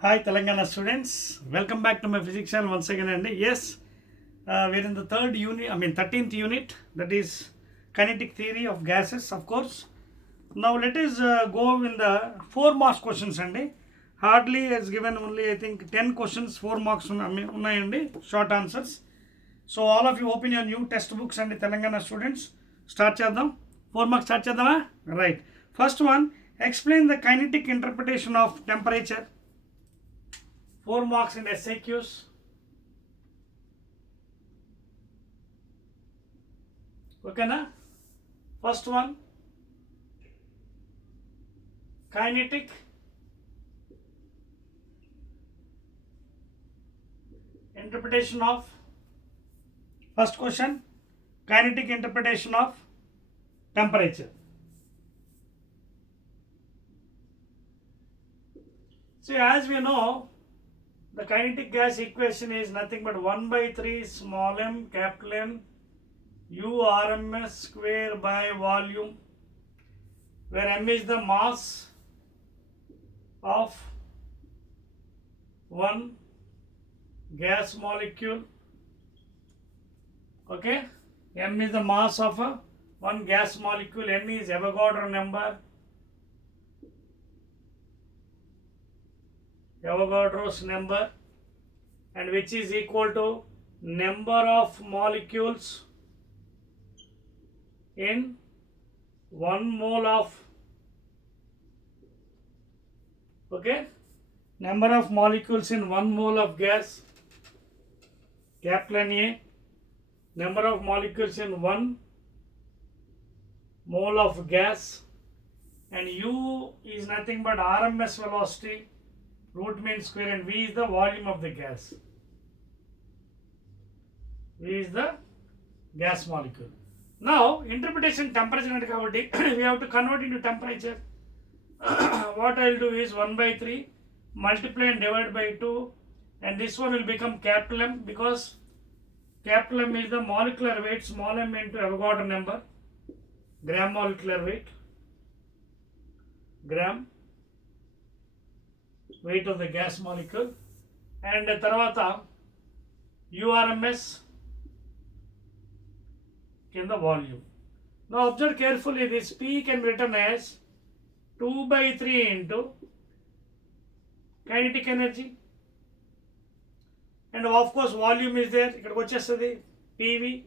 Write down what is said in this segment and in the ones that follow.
Hi Telangana students, welcome back to my physics channel once again. And yes, we're in the 13th unit, that is kinetic theory of gases, of course. Now let us go in the 4 marks questions and hardly has given only I think 10 questions, 4 marks unnayandi, short answers. So all of you open your new textbooks and Telangana students, start chadam. 4 marks start chadama? Right. First one, explain the kinetic interpretation of temperature. 4 marks in SAQs. Okay na? First one, kinetic interpretation of, first question, kinetic interpretation of temperature. See, as we know, the kinetic gas equation is nothing but 1 by 3 small m capital M U RMS square by volume, where m is the mass of one gas molecule. Okay, m is the mass of one gas molecule, n is Avogadro number, Avogadro's number, and which is equal to number of molecules in 1 mole of, okay, number of molecules in 1 mole of gas, capital N A, number of molecules in 1 mole of gas, and U is nothing but RMS velocity, root mean square, and V is the volume of the gas. V is the gas molecule. Now, interpretation temperature, we have to convert into temperature. What I will do is 1 by 3 multiply and divide by 2, and this one will become capital M, because capital M is the molecular weight, small m into Avogadro number, gram molecular weight, gram weight of the gas molecule, and tarvata URMS in the volume. Now observe carefully, this P can be written as 2 by 3 into kinetic energy, and of course volume is there, ikkada vachestadi PV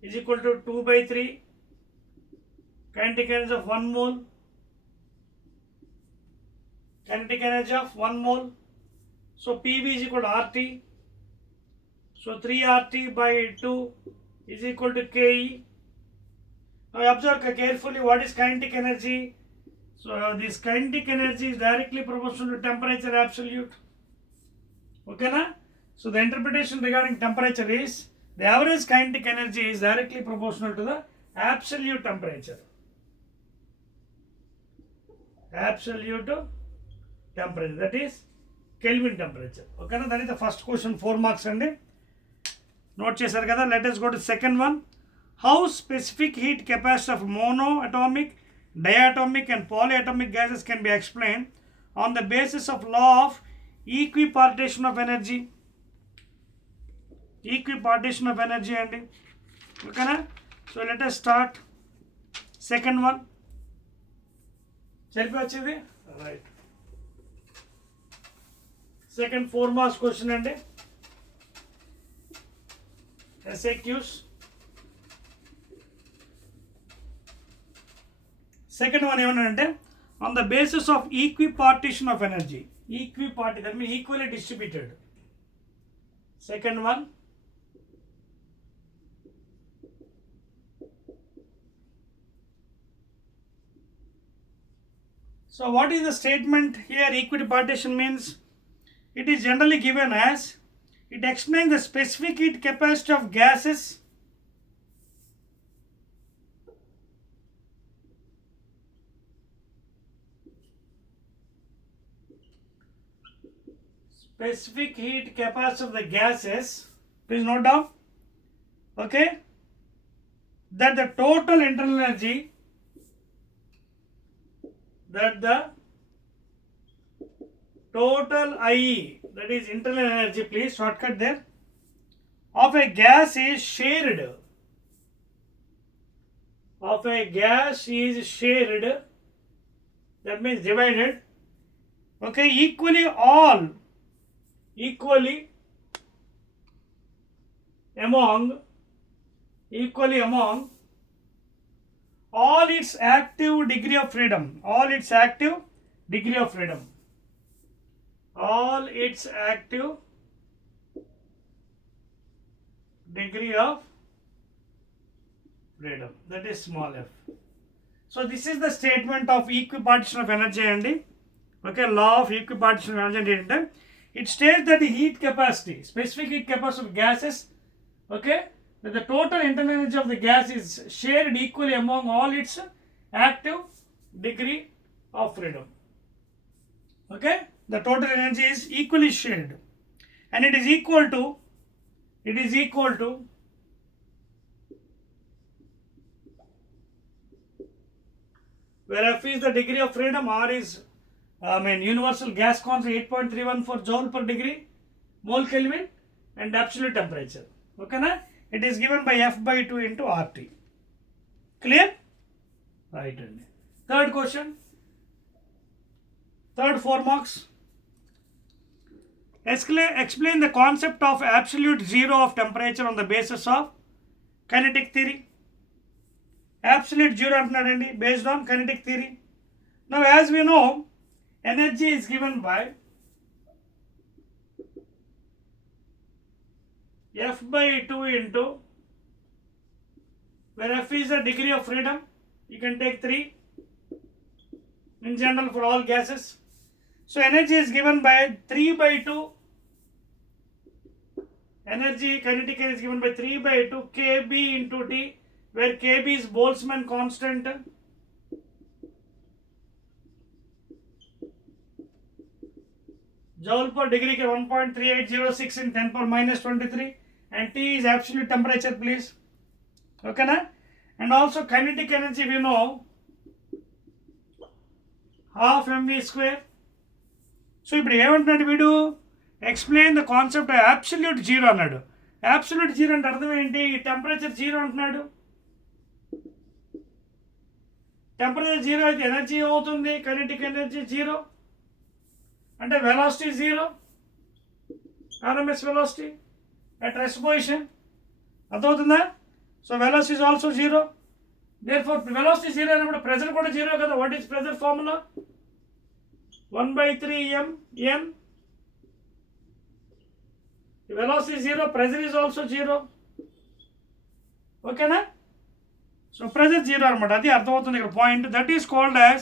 is equal to 2 by 3 kinetic energy of 1 mole, kinetic energy of 1 mole, so PV is equal to RT, so 3 RT by 2 is equal to KE. Now observe carefully, what is kinetic energy? So this kinetic energy is directly proportional to temperature absolute. Okay na? So the interpretation regarding temperature is, the average kinetic energy is directly proportional to the absolute temperature. Absolute temperature, that is Kelvin temperature. Okay na? That is the first question, 4 marks andi. Note chesaru kada. Let us go to second one. How specific heat capacity of monoatomic, diatomic and polyatomic gases can be explained on the basis of law of equipartition of energy. Equipartition of energy andi. Okay na? So let us start second one. Chalipi vachindi? Right. Second 4 marks question andi. SAQs. Second one ఏమన్నారంటే, on the basis of equipartition of energy. Equipartition, that means equally distributed. Second one, so what is the statement here? Equipartition means it is generally given as, it explains the specific heat capacity of gases specific heat capacity of the gases, please note down, okay, that the total internal energy, that the total IE, that is internal energy, please shortcut there, of a gas is shared. Of a gas is shared, that means divided, okay, equally among all its active degree of freedom. All its active degree of freedom. All its active degree of freedom. That is small f. So this is the statement of equipartition of energy and okay, law of equipartition of energy and it states that the heat capacity, specific heat capacity of gases, okay, that the total internal energy of the gas is shared equally among all its active degree of freedom. Okay, the total energy is equally shared and it is equal to where F is the degree of freedom, R is universal gas constant 8.314 joule per degree mole Kelvin and absolute temperature. Okay na? It is given by F by 2 into RT. Clear? Right. Third question. Third 4 marks. Explain the concept of absolute zero of temperature on the basis of kinetic theory. Absolute zero antunnadandi based on kinetic theory. Now as we know, energy is given by F by 2 into, where F is the degree of freedom, you can take 3 in general for all gases. So energy is given by 3 by 2. Energy, kinetic energy is given by 3 by 2 kB into T, where kB is Boltzmann constant. Joule per degree 1.3806 in 10 power minus 23 and T is absolute temperature, please. Okay na? And also kinetic energy we know half mv square. So ఇప్పుడు ఏమంటున్నాడు వీడు, explain the concept absolute zero అన్నాడు. Absolute zero అంటే అర్థం ఏంటి? Temperature zero అంటున్నాడు. Temperature zero అయితే energy అవుతుంది, కైనెటిక్ ఎనర్జీ జీరో అంటే velocity zero, RMS velocity at rest position. అర్థమవుతుందా? So velocity is also zero. Therefore velocity zero అయినప్పుడు ప్రెజర్ కూడా జీరో కదా. What is pressure formula? 1/3 mn. Velocity is zero, pressure is also zero. Okay na? So pressure zero anamata, adi ardhamavuthundi ikkada point. That is called as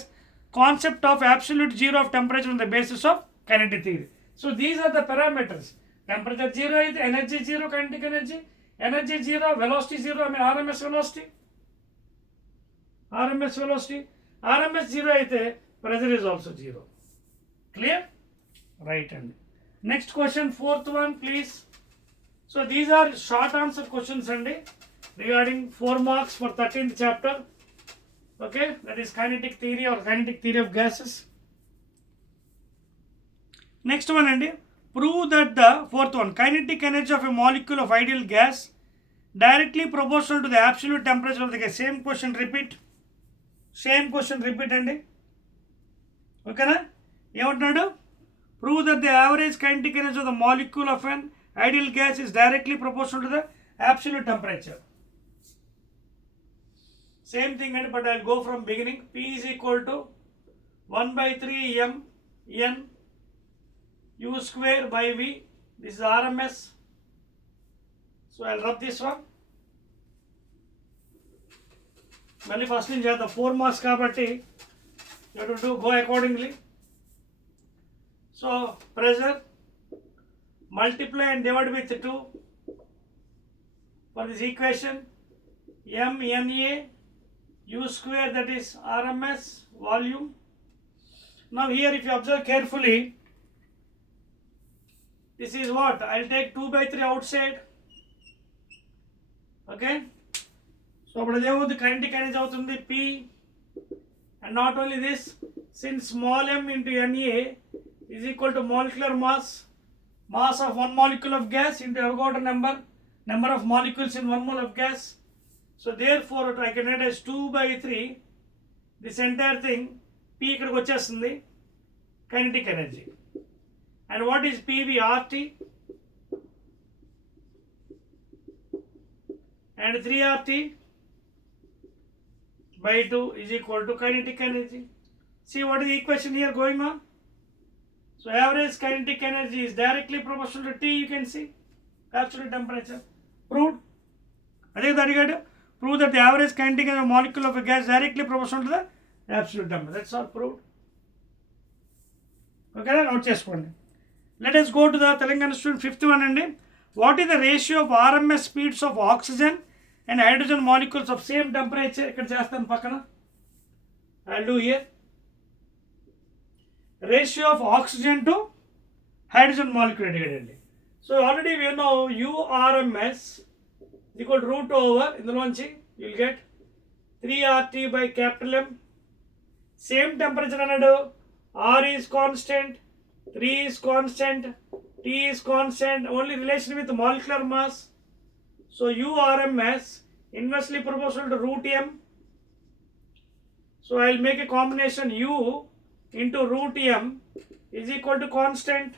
concept of absolute zero of temperature on the basis of kinetic theory. So these are the parameters. Temperature zero is energy zero, kinetic energy zero, velocity zero, RMS velocity. RMS zero aithe pressure is also zero. Clear? Right. And next question, fourth one, please. So these are short answer questions and regarding 4 marks for 13th chapter. Okay, that is kinetic theory or kinetic theory of gases. Next one and prove that the fourth one, kinetic energy of a molecule of ideal gas directly proportional to the absolute temperature of the gas. Same question repeat and okay na? ఏమంటున్నాడు? Prove that the average kinetic energy of the molecule of an ideal gas is directly proportional to the absolute temperature. Same thing అండి, but I go from beginning. P is equal to 1/3 mn u square by V. This is RMS. So I'll rub this one. మళ్ళీ first నుంచి చేద్దాం. 4 marks కాబట్టి you have to go accordingly. So pressure multiply and divide with 2 for this equation. mNA u square, that is RMS volume. Now here if you observe carefully, this is what? I'll take 2/3 outside. Okay. So appudu emundi kinetic energy avutundi P, and not only this, since small m into NA is equal to molecular mass of one molecule of gas into Avogadro number of molecules in 1 mole of gas. So therefore I can write as 2 by 3 this entire thing P ikkadiki vachestundi kinetic energy. And what is PV? RT and 3RT by 2 is equal to kinetic energy. See what is the equation here going on? So average kinetic energy is directly proportional to T, you can see. Absolute temperature. Proved. Prove that the average kinetic energy of a molecule of a gas directly proportional to the absolute temperature. That's all proved. Okay, note cheskondi. Let us go to the Telangana student 5th one and what is the ratio of RMS speeds of oxygen and hydrogen molecules of same temperature? Ikkada chestanu pakkana. I'll do here. Ratio of oxygen to hydrogen molecule adigadi. So already we know URMS is equal to root over indulonchi you will get 3RT by capital M. Same temperature anadu. R is constant, 3 is constant, T is constant, only relation with molecular mass. So URMS inversely proportional to root M. So I will make a combination U into root M is equal to constant,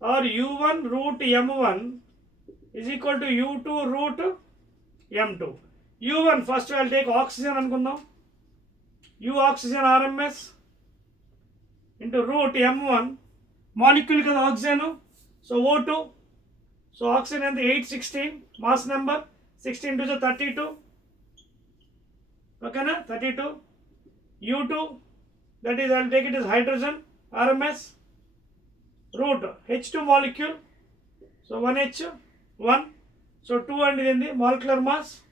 or U1 root M1 is equal to U2 root M2. U1 first I will take oxygen anukundam. U oxygen RMS into root M1 molecule kada oxygen, so O2. So oxygen and the 816 mass number 16 to the 32. Okay na 32. U2 that is I will take it as hydrogen RMS root H2 molecule. So 1H1. So 2 and in the molecular mass.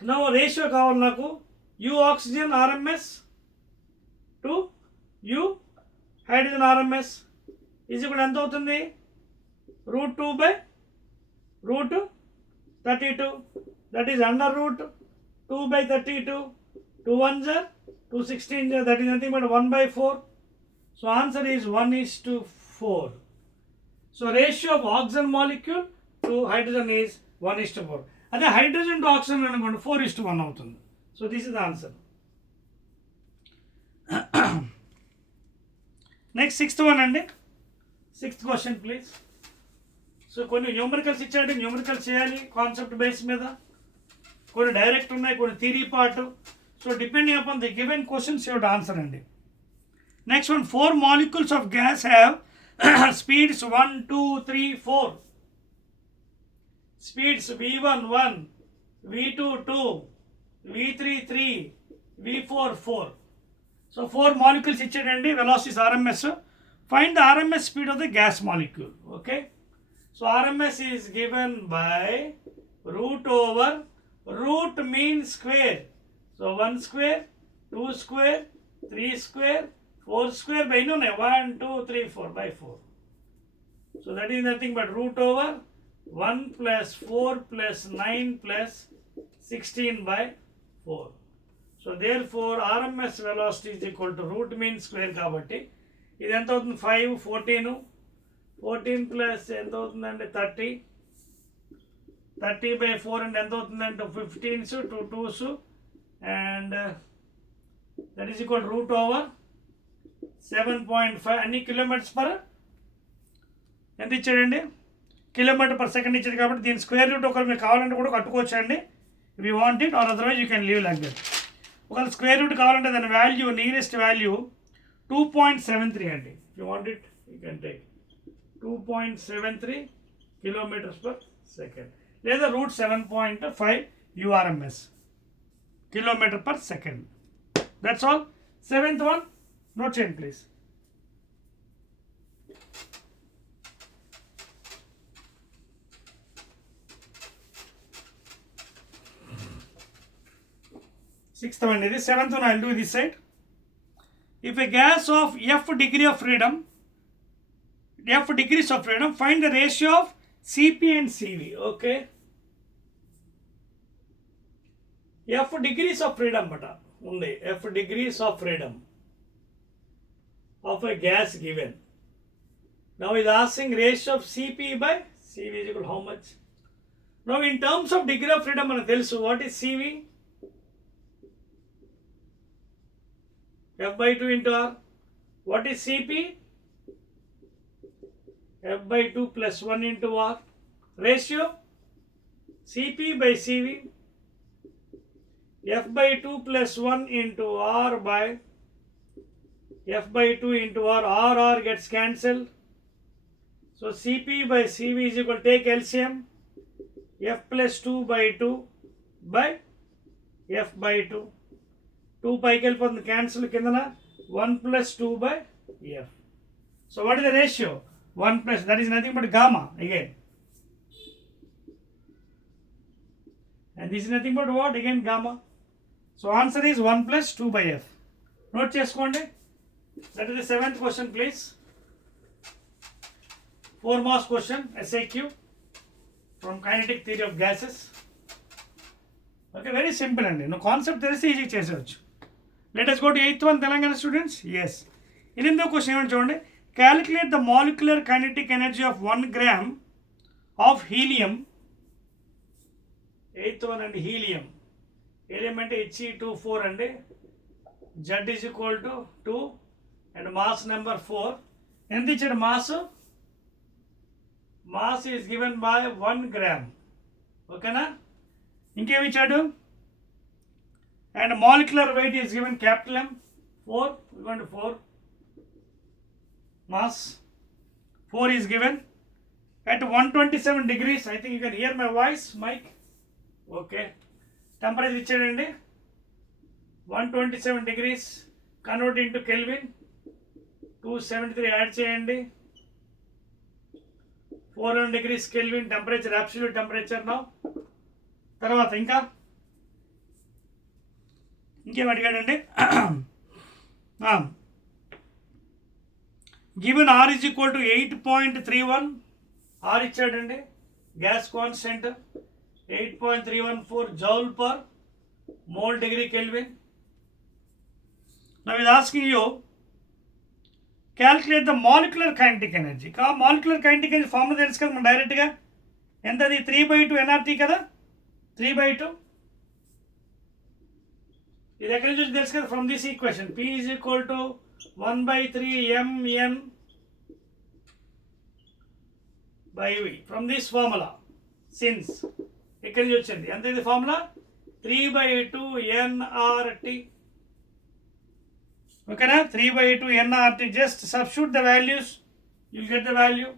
Now ratio kaval naku U oxygen RMS to U hydrogen RMS is equal to ఎంత అవుతుంది? root 2 by root 32. That is under root 2 by 32. 2 1s are 2 16s, that is nothing but 1 by 4. So answer is 1:4. So ratio of oxygen molecule to hydrogen is 1:4. And the hydrogen to oxygen is 4:1 అవుతుంది. So this is the answer. Next 6th one and 6th question please. So కొన్ని numericals ఇచ్చాడు, numericals చేయాలి concept base మీద. కొన్ని direct ఉన్నాయి, కొన్ని theory part. So depending upon the given questions you have to answer అండి. Next one 4 molecules of gas have speeds 1 2 3 4. Speeds V1 1, V2 2, V3 3, V4 4. So 4 molecules ఇచ్చాడండి, velocities RMS. Find the RMS speed of the gas molecule. Okay. So RMS is given by root over root mean square. So 1 square, 2 square, 3 square, 4 square by 1 2 3 4 by 4. So that is nothing but root over 1 plus 4 plus 9 plus 16 by 4. So therefore RMS velocity is equal to root mean square కాబట్టి ఇది ఎంత అవుతుంది? 5 14 plus ఎంత అవుతుందంటే 30 by 4 అంటే ఎంత అవుతుందంటే 15s 2 2s and that is equal to root over 7.5 అన్ని కిలోమీటర్స్ పర్ ఎంత ఇచ్చాడండి? కిలోమీటర్ పర్ సెకండ్ ఇచ్చాడు కాబట్టి దీని స్క్వేర్ రూట్ ఒకవేళ మీకు కావాలంటే కూడా కట్టుకోవచ్చండి. If you want it or otherwise you can leave like that. ఒకవేళ స్క్వేర్ రూట్ కావాలంటే దాని వాల్యూ నియరెస్ట్ వాల్యూ 2.73 అండి. If you want it you can take 2.73 kilometres per second లేదా root 7.5 URMS kilometre per second. That's all. 7th one note చేయండి please. Sixth one is 7th one. I'll do this side. If a gas of F degrees of freedom, find the ratio of Cp and Cv. Okay. F degrees of freedom bata undi. F degrees of freedom. of a gas given. Now it is asking ratio of Cp by Cv is equal to how much? Now in terms of degree of freedom మనకు తెలుసు. What is Cv? F by 2 into R. What is Cp? F by 2 plus 1 into R. Ratio Cp by Cv. F by 2 plus 1 into R by F by 2 into R gets cancelled. So Cp by Cv is equal to take LCM. F plus 2 by 2 by F by 2. 2 పైకి వెళ్ళిపోతుంది cancel కిందన 1 plus 2 by F. So what is the ratio? 1 plus, that is nothing but gamma again. And this is nothing but what? Again gamma. So answer is 1 plus 2 by F. Note చేసుకోండి. That is the 7th question please. 4 marks question SAQ from kinetic theory of gases. Okay, very simple అండి. No concept తెలిసి easy చేసేవచ్చు. Let us go to 8th one Telangana students. Yes. 8th question ఏమంటే చూడండి. Calculate the molecular kinetic energy of 1 gram of helium. 8th one and helium. Helium అంటే He2 4 అండి. Z is equal to 2 and mass number 4. ఎంత ఇచ్చాడు mass? Mass is given by 1 gram. ఓకేనా? ఇంకేమి ఇచ్చాడు? And molecular weight is given capital M 4. We want to 4. Mass 4 is given at 127 degrees. I think you can hear my voice, Mike. Okay. Temperature ఇచ్చాడండి 127 degrees. Convert into Kelvin. 273 add చేయండి. 400 degrees Kelvin temperature, absolute temperature now. తర్వాత ఇంకేం అడిగాడండి? Given R is equal to 8.31. R ఇచ్చాడండి. Gas constant 8.314 joule per mole degree Kelvin. Now it is asking you calculate the molecular kinetic energy. Molecular kinetic energy formula తెలుసు కదా మనం డైరెక్ట్గా. ఎంతది? 3/2 nRT కదా. 3/2 ఇది ఎక్కడి నుంచి తెలుసు కదా, from this equation. P is equal to 1/3 mn by V. From this formula since ఎక్కడి నుంచి వచ్చింది? ఎంత ఇది ఫార్ములా? 3/2 nRT. ఓకేనా? 3/2 nRT. Just substitute the values, you'll get the value.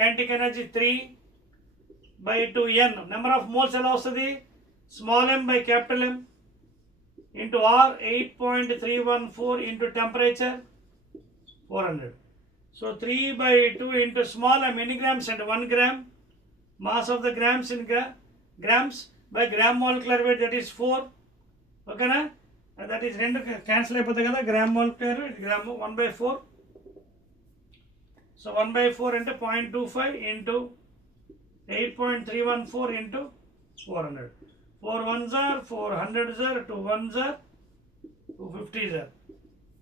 Kinetic energy 3/2 n. Number of moles ఎలా వస్తుంది? Small m by capital M into R 8.314 into temperature 400. So 3/2 into small m, many grams and 1 gram. Mass of the grams in grams by gram molecular weight, that is 4. Okay na? And that is rendu cancel అయిపోతాయి కదా. gram molecular weight, gram 1/4. So 1/4 into 0.25 into 8.314 into 400. 4 ones are 400s are 2 ones are 250s are.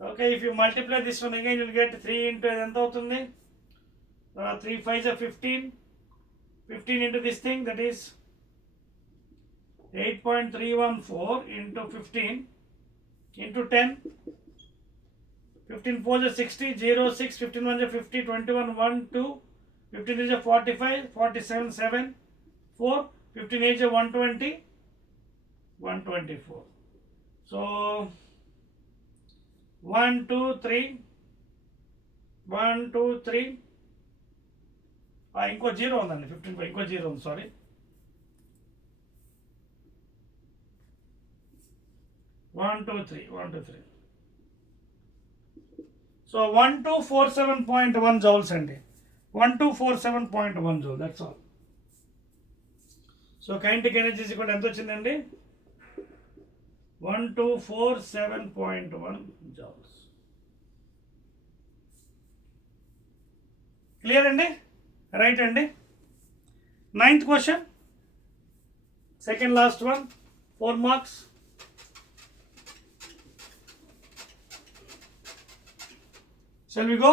Okay, if you multiply this one again, you will get 3 into ఎంత అవుతుంది? 3 5s are 15. 15 into this thing, that is 8.314 into 15 into 10. 15 4s are 60, 0 6, 15 1s are 50, 21 1 2, 15 is a 45, 47 7, 4, 15 8s are 120, 124. So 1 2 3 1 2 3 ఇంకో zero ఉందండి. 15 ఇంకో zero ఉంది, sorry. 1 2 3 1 2 3. So 1247.1 joules అండి. 1247.1 joule, that's all. So kinetic energy is equal to ఎంత వచ్చిందండి? 1247.1 joules. Clear అండి? Right అండి. 9th question, second last one, 4 marks. Shall we go?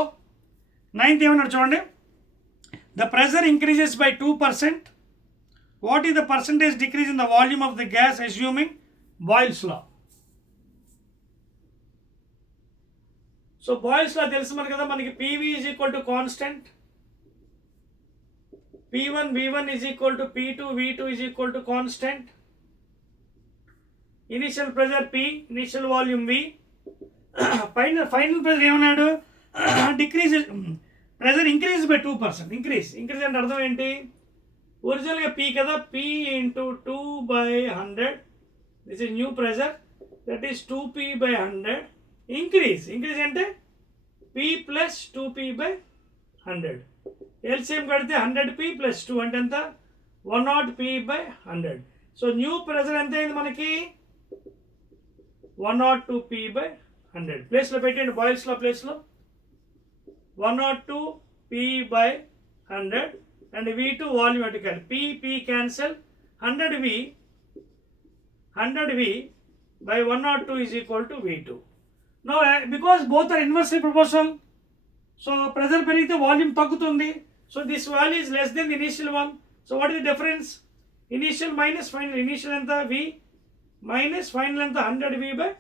9th ఏమన్నాడు చూడండి. The pressure increases by 2%. What is the percentage decrease in the volume of the gas assuming Boyle's law? So Boyle's law తెలుసు మనకి కదా, మనకి PV is equal to constant, P1 V1 is equal to P2 V2 is equal to constant, initial pressure P, initial volume V, final pressure ఏమన్నాడు, decreases, pressure increases by 2%. increase అంటే అర్థం ఏంటి, ఒరిజినల్గా P కదా, P into 2 by 100, this is new pressure, that is 2P by 100, increase అంటే P plus 2P by 100, LCM కడితే 100P plus 2 అంటే ఎంత, 100P by 100. So new pressure ఎంత అయింది మనకి, 102P by 100. ప్లేస్లో పెట్టండి, బాయిల్స్ లా ప్లేస్లో 102P by 100 and V2 volumetrical, P cancel, 100V by 102 is equal to V2. Now because both are inversely proportional, so pressure పెరిగితే volume తగ్గుతుంది, so this value is less than the initial one. So what is the difference, initial minus final, initial ఎంత V minus final ఎంత 100V by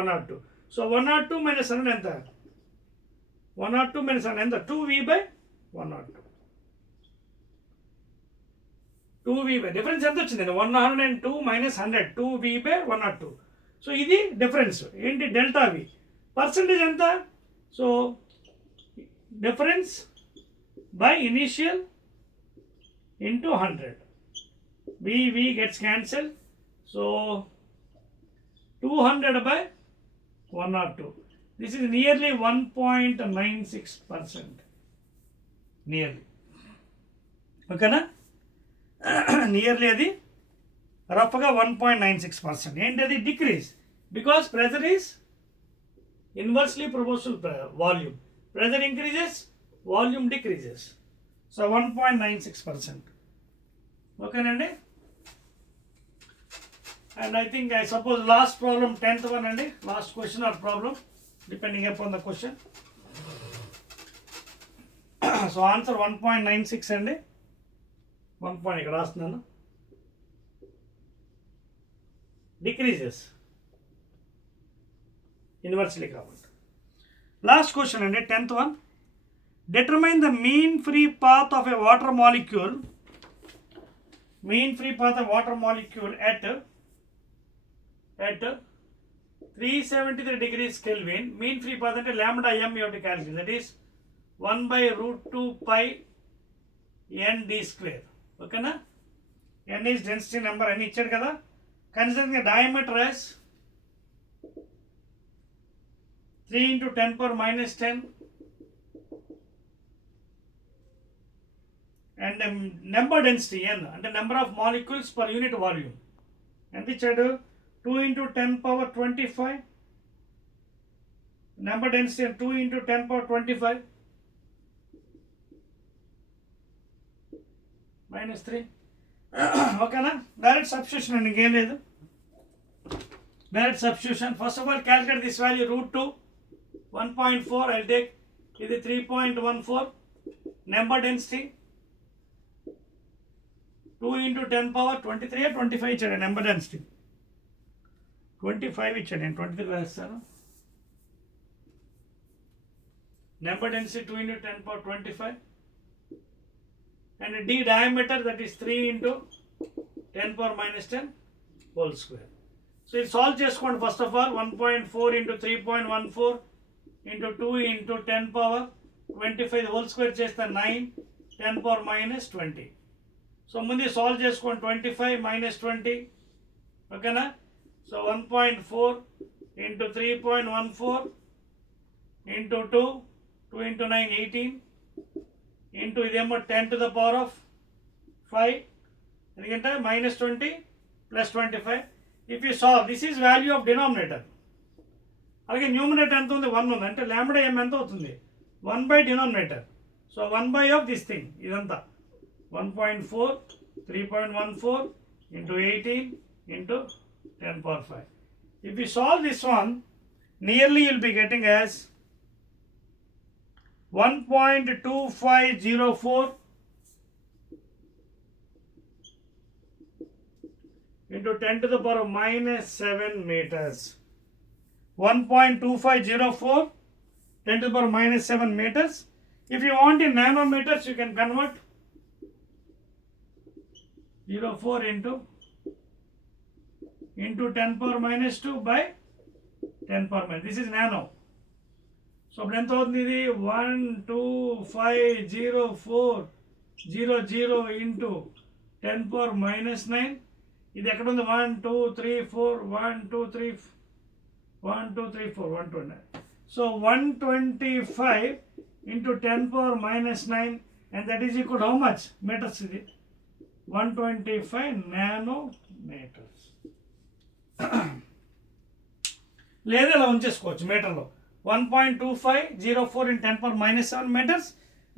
102. So 102 minus 100 ఎంత, 102 minus 100 ఎంత, 2V by 102. 2V by difference ఎంత వచ్చింది, 102 minus 100, 2V by 102. So ఇది difference ఏంటి, delta V. Percentage ఎంత, so difference by initial into 100, V gets cancelled, so 200 by 102. This is nearly 1.96%. Nearly. ఓకేనా, nearly అది రఫ్గా 1.96%. ఏంటి అది, decrease, because pressure is inversely proportional volume, pressure increases volume decreases, so 1.96%. ఓకేనండి. And I think I suppose last problem 10th one అండి, last question or problem depending upon the question. So answer 1.96 అండి, 1 point ఇక్కడ రాస్తున్నాను, decreases inversely కాబట్టి. Last question అండి 10th one. Determine the mean free path of a water molecule, at 373 degrees Kelvin. Mean free path అంటే lambda m you have to calculate, that is 1 by root 2 pi n d square. ఓకేనా, n is density number అని ఇచ్చాడు కదా. Considering the diameter as 3 into 10 power minus 10 and the number density n అంటే number of molecules per unit volume ఎంత ఇచ్చాడు, 2 into 10 power 25, number density 2 into 10 power 25 minus 3. ఓకేనా, direct substitution అండి, ఇంకేం లేదు, direct substitution. First of all calculate this value, root 2 1.4, I take ఇది 3.14, number density 2 into 10 power 23 25 ఇచ్చాడు, number density 25 ఇచ్చాడు, నేను 23 రాస్తాను. Number density 2 into 10 power 25 and d diameter, that is 3 into 10 power minus 10 whole square. So it solve చేసుకోండి. First of all 1.4 into 3.14 into 2 into 10 power 25 whole square చేస్తే 9, 10 power minus 20. So ముందు solve చేసుకోండి, 25 minus 20, ఓకేనా. So 1.4 into 3.14 into 2 into 9 18 into ఇదేమో 10 to the power of 5, ఎందుకంటే minus 20 plus 25. If you solve, this is value of denominator. అలాగే numerator ఎంత ఉంది, 1 ఉంది, అంటే లాంబ్డా m ఎంత అవుతుంది, 1 by denominator. So 1 by of this thing, ఇదంతా 1.4 3.14 into 18 into 10 power 5. If you solve this one, nearly you will be getting as 1.2504 into 10 to the power of minus 7 meters. 1.2504 10 to the power minus 7 meters. If you want in nanometers, you can convert 04 into 10 power minus 2 by 10 power minus. This is nano. So, ఇప్పుడు ఎంత అవుతుంది ఇది 1250400 into 10 power minus 9. ఇది ఎక్కడ ఉంది 1 2 3 4 1 2 3 1 2 3 4 1 2 9. So 125 into 10 power minus 9, and that is equal to how much meters? 125 nanometers. లేదా ఇలా ఉంచేసుకోవచ్చు మీటర్లో 1.2504 in 10 power minus 7 meters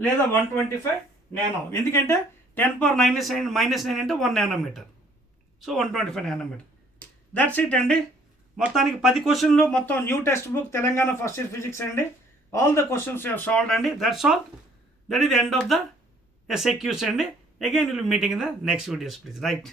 లేదా 125 నానో. ఎందుకంటే 10 power minus 9 అంటే 1 nanometre. So 125 nanometre. That's it అండి. మొత్తానికి 10 క్వశ్చన్లు, మొత్తం new text book Telangana first year physics అండి. All the questions you have solved అండి. That's all. That is the end of the SAQs అండి. Again will be meeting in the next videos please. Right.